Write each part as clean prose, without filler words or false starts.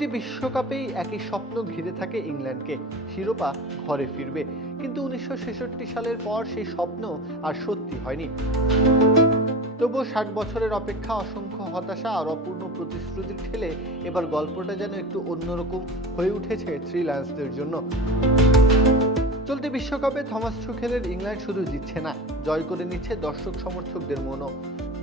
প্রতিটি বিশ্বকাপেই একই স্বপ্ন ঘিরে থাকে ইংল্যান্ডকে, শিরোপা ঘরে ফিরবে। কিন্তু 1966 সালের পর সেই স্বপ্ন আর সত্যি হয়নি। তবুও 60 বছরের অপেক্ষা, অসংখ্য হতাশা আর অপূর্ণ প্রতিশ্রুতির ঠেলে এবার গল্পটা যেন একটু অন্যরকম হয়ে উঠেছে থ্রি লায়ন্সদের জন্য। চলতি বিশ্বকাপে থমাস টুখেলের ইংল্যান্ড শুধু জিতছে না, জয় করে নিচ্ছে দর্শক সমর্থকদের মনও।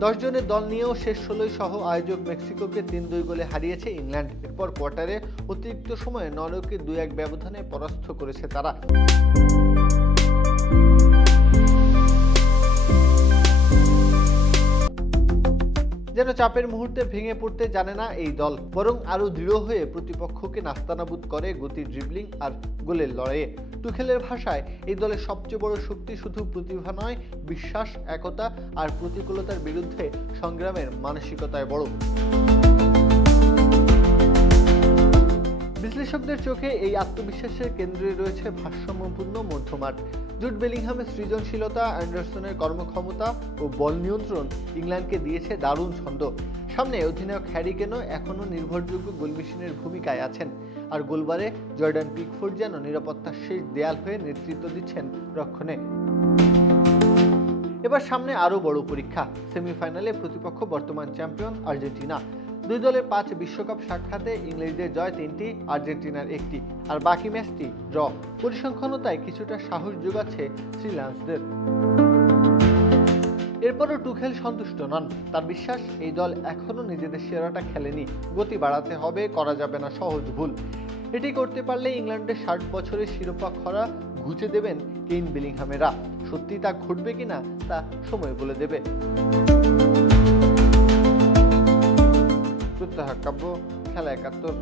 10 জনের দল নিয়েও শেষ 16 সহ আয়োজক মেক্সিকোকে 3-2 গোলে হারিয়েছে ইংল্যান্ড। এরপর কোয়ার্টারে অতিরিক্ত সময়ে নরওয়েকে 2-1 ব্যবধানে পরাস্ত করেছে তারা। যেন চাপের মুহূর্তে ভেঙে পড়তে জানে না এই দল, বরং আরো দৃঢ় হয়ে প্রতিপক্ষকে নাস্তানাবুদ করে গতি, ড্রিবলিং আর গোলের লড়াইয়ে। টুখেলের ভাষায় এই দলের সবচেয়ে বড় শক্তি শুধু প্রতিভা নয়, বিশ্বাস, একতা আর প্রতিকূলতার বিরুদ্ধে সংগ্রামের মানসিকতায় বড়। বিশ্লেষকদের চোখে এই আত্মবিশ্বাসের কেন্দ্রে রয়েছে ভারসাম্যপূর্ণ মধ্যমাঠ। জুড বেলিংহামের সৃজনশীলতা, অ্যান্ডারসনের কর্মক্ষমতা ও বল নিয়ন্ত্রণ ইংল্যান্ডকে দিয়েছে দারুণ ছন্দ। সামনে অধিনায়ক হ্যারি কেনও এখনও নির্ভরযোগ্য গোলমেশিনের ভূমিকায় আছেন, আর গোলবারে জর্ডান পিকফোর্ড যেন নিরাপত্তার শেষ দেয়াল হয়ে নেতৃত্ব দিচ্ছেন রক্ষণে। এবার সামনে আরও বড় পরীক্ষা। সেমিফাইনালে প্রতিপক্ষ বর্তমান চ্যাম্পিয়ন আর্জেন্টিনা। দুই দলের 5 বিশ্বকাপ সাক্ষাতে ইংরেজদের জয় 3টি, আর্জেন্টিনার 1টি, আর বাকি ম্যাচটি ড্র। পরিসংখ্যানতায় কিছুটা সাহস যোগাচ্ছে থ্রি লায়ন্সদের। এরপরও টুখেল সন্তুষ্ট নন। তার বিশ্বাস, এই দল এখনও নিজেদের সেরাটা খেলেনি। গতি বাড়াতে হবে, করা যাবে না সহজ ভুল। এটি করতে পারলে ইংল্যান্ডের 60 বছরের শিরোপা খরা ঘুচে দেবেন কেইন বেলিংহামেরা। সত্যি তা ঘটবে কিনা তা সময় বলে দেবে। প্রত্যাহার কাব্য, খেলা 71।